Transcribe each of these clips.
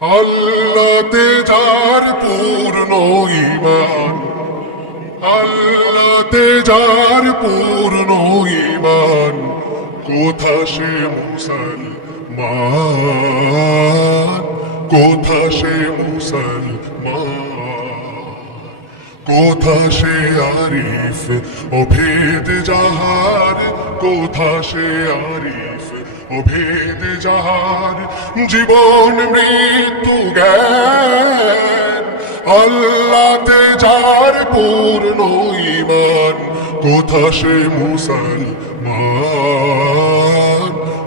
আল্লাহতে যার পূর্ণ ঈমান, আল্লাহতে যার পূর্ণ ঈমান, কোথা সে মুসলমান, কোথা সে মুসলমান, কোথা সে আরিফ অভেদ যাহার, কোথা সে আরিফ অভেদ যাহার, জীবন মৃত্যু জ্ঞান আল্লাহতে যার পূর্ণ ঈমান, কোথা সে মুসলমান,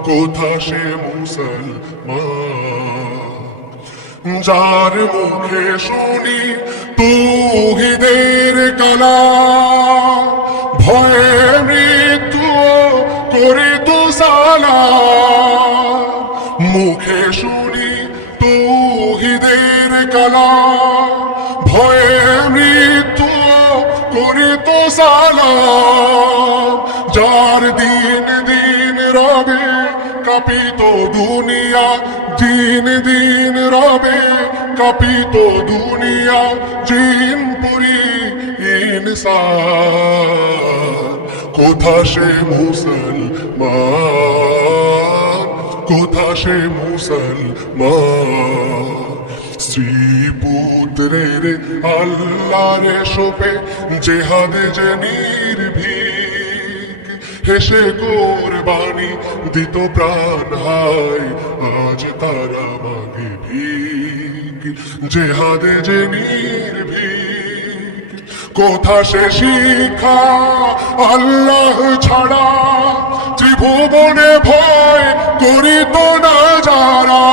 কোথা সে মুসলমান, যার মুখে শুনি তৌহিদের কালাম, ভয়ে মৃত্যু করি তো সালাম, মুখে শুনি তৌহিদের কালাম, ভয়ে মৃত্যু করি তো সালাম, যার দিন দিন রবে কাঁপিত দুনিয়া, দিন দিন রবে কাঁপিত দুনিয়া, জিনপুরি ইনসান, কোথা সে মুসলমান, কোথা সে মুসলমান, স্ত্রী পুত্রের আল্লাহর শোপে জেহাদে যে নির্ভীক, হেসে কোরবানি দিত প্রাণ, হায় আজ তারা মাগে ভিক, জেহাদে যে নির্ভীক, কোথা সে শিক্ষা আল্লাহ ছাড়া, ত্রিভুবনে ভয় করিত না যারা,